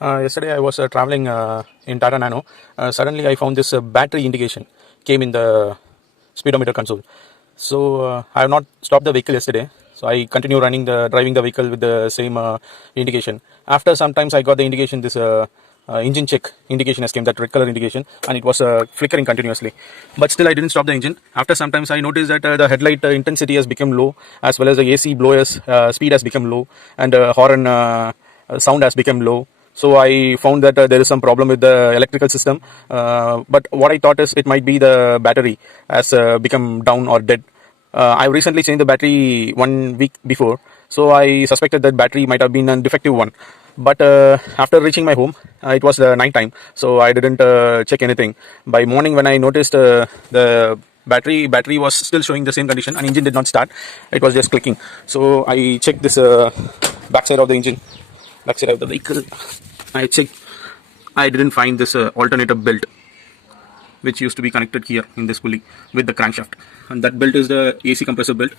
Yesterday I was traveling in Tata Nano. Suddenly I found this battery indication came in the speedometer console. So I have not stopped the vehicle yesterday. So I continue driving the vehicle with the same indication. After sometimes I got the indication this engine check indication has came, that red color indication, and it was flickering continuously. But still I didn't stop the engine. After sometimes I noticed that the headlight intensity has become low, as well as the AC blowers speed has become low, and horn sound has become low. So I found that there is some problem with the electrical system. But what I thought is it might be the battery has become down or dead. I recently changed the battery 1 week before, so I suspected that battery might have been a defective one. But after reaching my home, it was the night time, so I didn't check anything. By morning, when I noticed the battery was still showing the same condition, and engine did not start. It was just clicking. So I checked this backside of the engine, backside of the vehicle. I checked. I didn't find this alternator belt, which used to be connected here in this pulley with the crankshaft, and that belt is the AC compressor belt.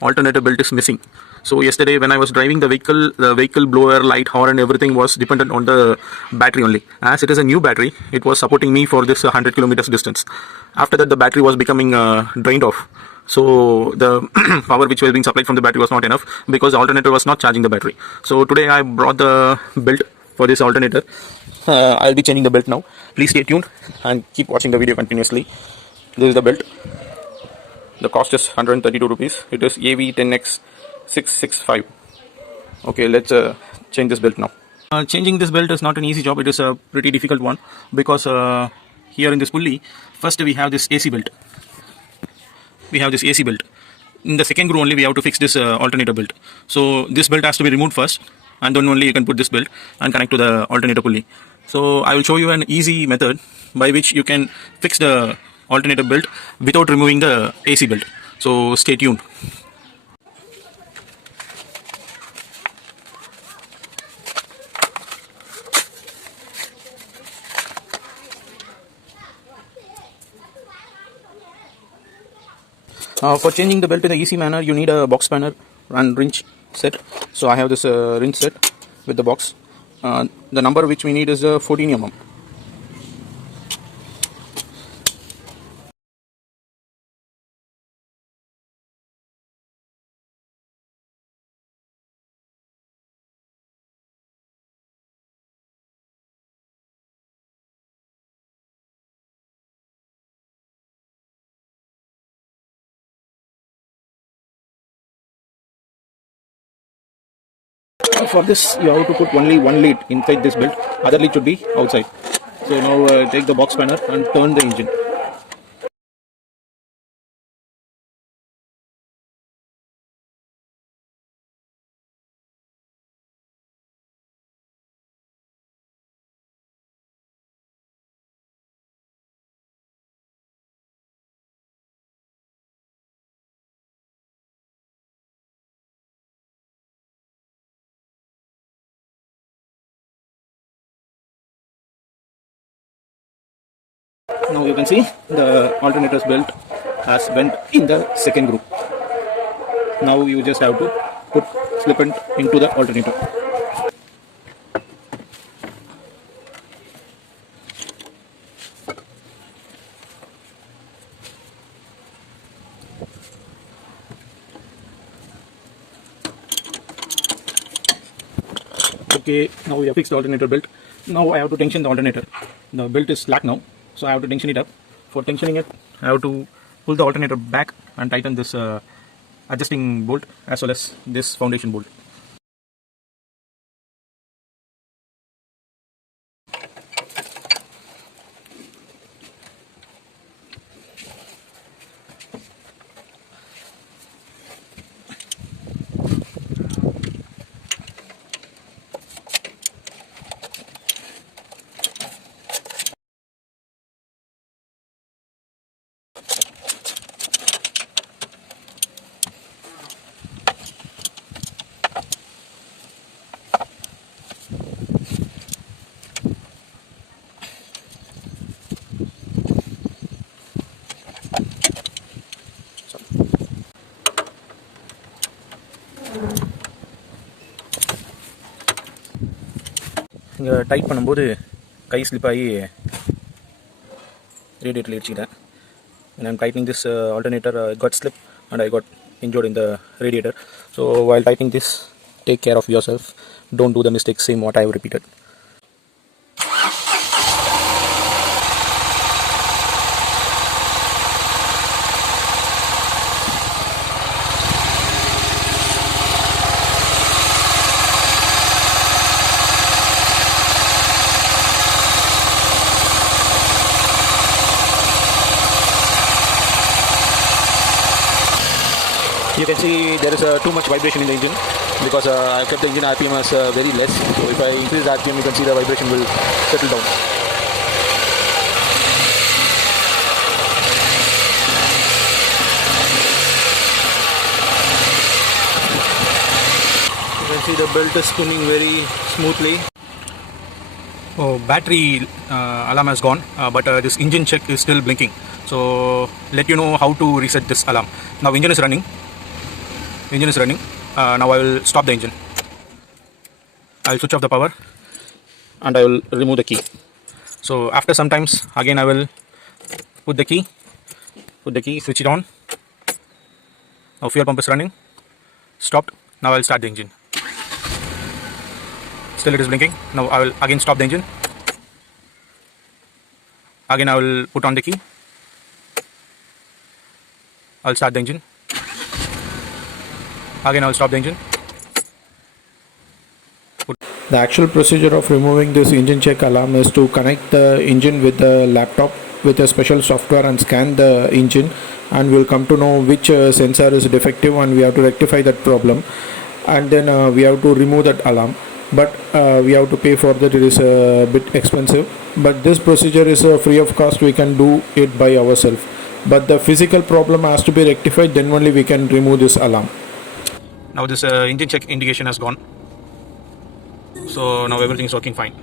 Alternator belt is missing. So yesterday when I was driving the vehicle blower, light, horn and everything was dependent on the battery only. As it is a new battery, it was supporting me for this 100 kilometers distance. After that the battery was becoming drained off. So the power which was being supplied from the battery was not enough, because the alternator was not charging the battery. So today I brought the belt for this alternator. I'll be changing the belt now. Please stay tuned and keep watching the video continuously. This is the belt. The cost is 132 rupees. It is AV10X665. Okay, let's change this belt now. Changing this belt is not an easy job. It is a pretty difficult one, because here in this pulley, first we have this AC belt. In the second groove only we have to fix this alternator belt. So this belt has to be removed first, and then only you can put this belt and connect to the alternator pulley. So I will show you an easy method by which you can fix the alternator belt without removing the AC belt. So stay tuned. For changing the belt in the easy manner, you need a box spanner and wrench set. So I have this wrench set with the box. The number which we need is 14 mm. For this you have to put only one lead inside this belt, other lead should be outside. So now take the box spanner and turn the engine. Now you can see the alternator's belt has bent in the second groove. Now you just have to slip it into the alternator. Okay, now we have fixed the alternator belt. Now I have to tension the alternator. The belt is slack now, so I have to tension it up. For tensioning it, I have to pull the alternator back and tighten this adjusting bolt as well as this foundation bolt. இங்கே tight பண்ணும்போது கை slip ஆகி ரேடியேட்டரில் இடிச்சிக்கிட்டேன். and I'm tightening this alternator, it got slipped and I got injured in the radiator. So while tightening this, take care of yourself, don't do the mistake same what I have repeated. You can see there is too much vibration in the engine because I have kept the engine RPM as very less. So if I increase the RPM, you can see the vibration will settle down. You can see the belt is spinning very smoothly. Oh, battery alarm has gone, but this engine check is still blinking. So let you know how to reset this alarm. Now engine is running. Now I will stop the engine. I will switch off the power and I will remove the key. So after some times again I will put the key, switch it on. Now fuel pump is running, stopped. Now I will start the engine. Still it is blinking. Now I will again stop the engine. Again I will put on the key. I will start the engine. Again I will stop the engine. The actual procedure of removing this engine check alarm is to connect the engine with the laptop with a special software and scan the engine, and we'll come to know which sensor is defective and we have to rectify that problem, and then we have to remove that alarm. But we have to pay for that. It is a bit expensive, but this procedure is free of cost. We can do it by ourselves, but the physical problem has to be rectified, then only we can remove this alarm. Now this engine check indication has gone, so now everything is working fine.